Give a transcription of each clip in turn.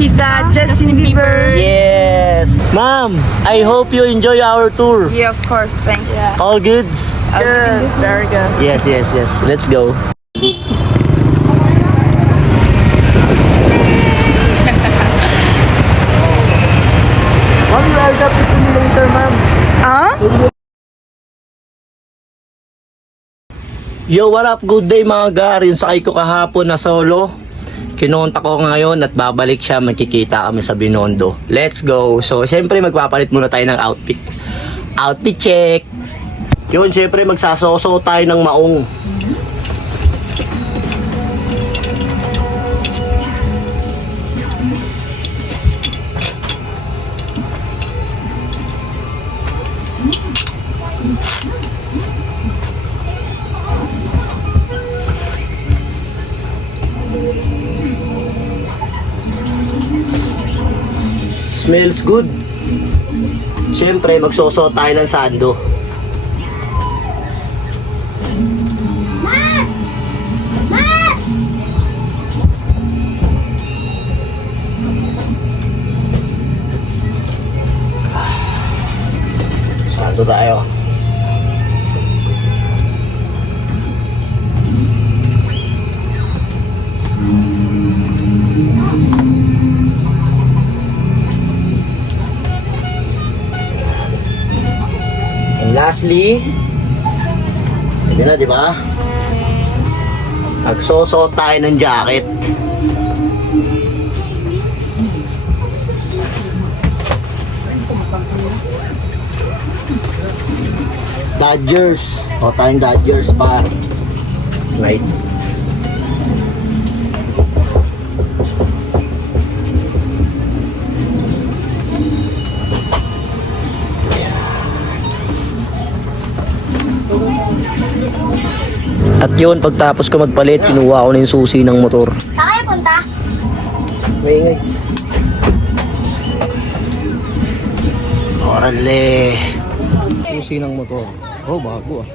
Kita Justin Bieber. Yes. Ma'am, I hope you enjoy our tour. Yeah, of course. Thanks. Yeah. All good? Good. Very good. Yes. Let's go. Ma'am, you are the simulator, ma'am. Huh? Yo, what up? Good day mga gar. Yung sakay ko kahapon na solo. Kinontak ko ngayon at babalik siya. Magkikita kami sa Binondo. Let's go. So, syempre magpapalit muna tayo ng outfit. Outfit check. Yun, syempre magsasoso tayo ng maong. Smells good. Siyempre, magsusuot tayo ng sando. Sando tayo. And lastly, hindi na, di ba? Magsusuot tayo ng jacket. Dodgers. O tayong Dodgers par. Right. At yun, pagtapos ko magpalit, kinuha ko na yung susi ng motor. Saan kayo punta? Maingay. Orale. Susi ng motor. Oh, bago ah.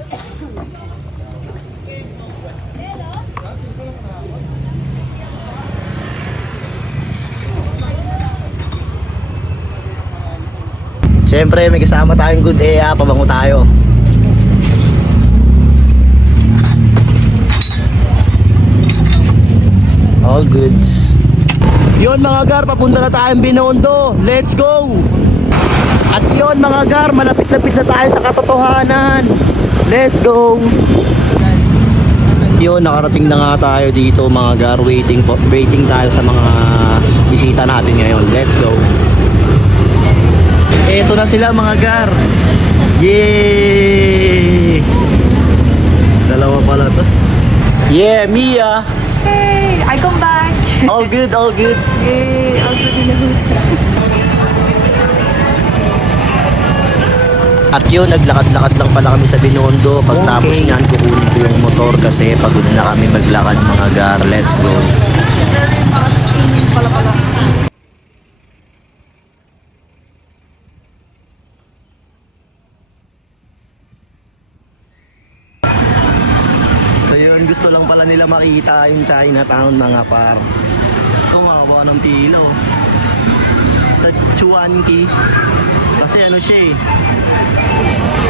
Siyempre, may kasama tayong good pabango tayo. All goods. Yon mga gar, papunta na tayong Binondo. Let's go! At yon mga gar, malapit-lapit na tayo sa katotohanan. Let's go! At yun, nakarating na nga tayo dito mga gar. Waiting tayo sa mga bisita natin ngayon. Let's go! Eto na sila mga gar. Yay! Dalawa pala to. Yeah, Mia! Hey, I come back. All good, all good. Yay, all good na. At yun, naglakad-lakad lang pala kami sa Binondo. Pagtapos niyan, kukunin ko yung motor kasi pagod na kami maglakad mga gar. Let's go. So yun, gusto lang pala nila makita yung Chinatown mga par. Tumawa ng pilo sa Chuanqi kasi ano siya eh,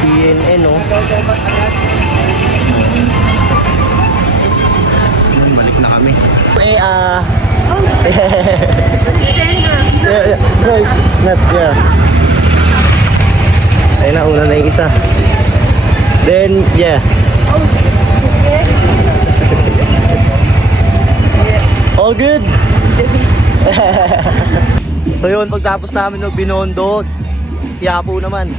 CNN oh. Balik na kami. Yeah, no, it's not, yeah. Ayun na, una na yung isa. Then, yeah. All good. So yun, pagtapos namin ng Binondo, Quiapo naman.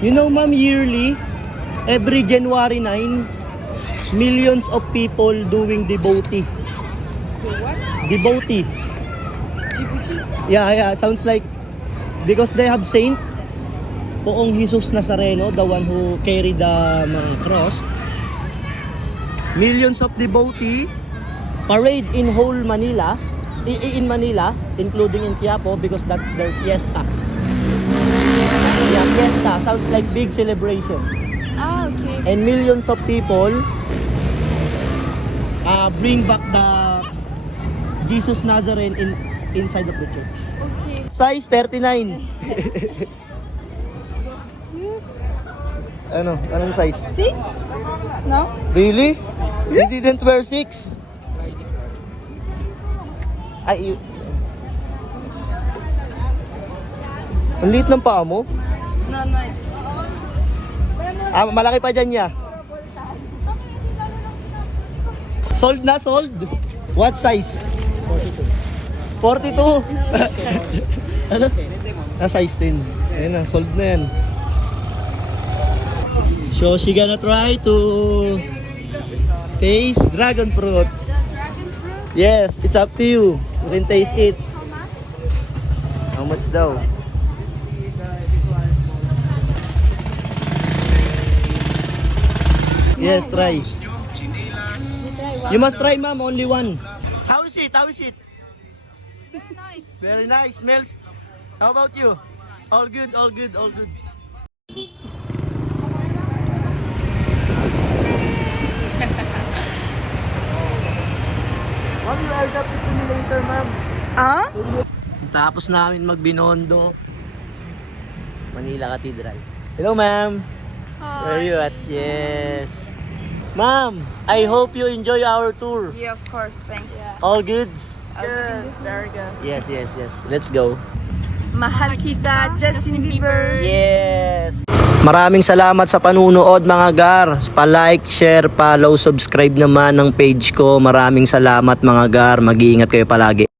You know ma'am, yearly, every January 9, millions of people doing devotee. What? Devotee. GPT? Yeah, sounds like because they have saint Poong Jesus Nazareno, the one who carried the cross. Millions of devotee parade in whole Manila, in Manila, including in Quiapo because that's their fiesta. fiesta. Sounds like big celebration. Ah, okay. And millions of people bring back the Jesus Nazarene inside of the church. Okay. Size 39. Anong size? 6? No? Really? You didn't wear 6? Ay, ang liit ng paa mo. No, nice. Malaki pa dyan niya. Sold na, sold. What size? 42. 42? Ano? Size 10. Ayan na, sold na yan. So, she gonna try to taste dragon fruit. Yes, it's up to you. You can taste it. How much daw? Yes, try. You must try, ma'am. Only one. How is it? How is it? Very nice. Very nice. Smells. How about you? All good, all good, all good. Ma'am, you are the simulator, ma'am. Ah? Tapos namin magbinondo. Manila Cathedral. Hello, ma'am. Where are you at? Yes. Ma'am, I hope you enjoy our tour. Yeah, of course. Thanks. All good? Good. Very good. Yes, yes, yes. Let's go. Mahal kita, Justin Bieber. Yes! Maraming salamat sa panunood mga gar. Pa-like, share, follow, subscribe naman ng page ko. Maraming salamat mga gar. Mag-iingat kayo palagi.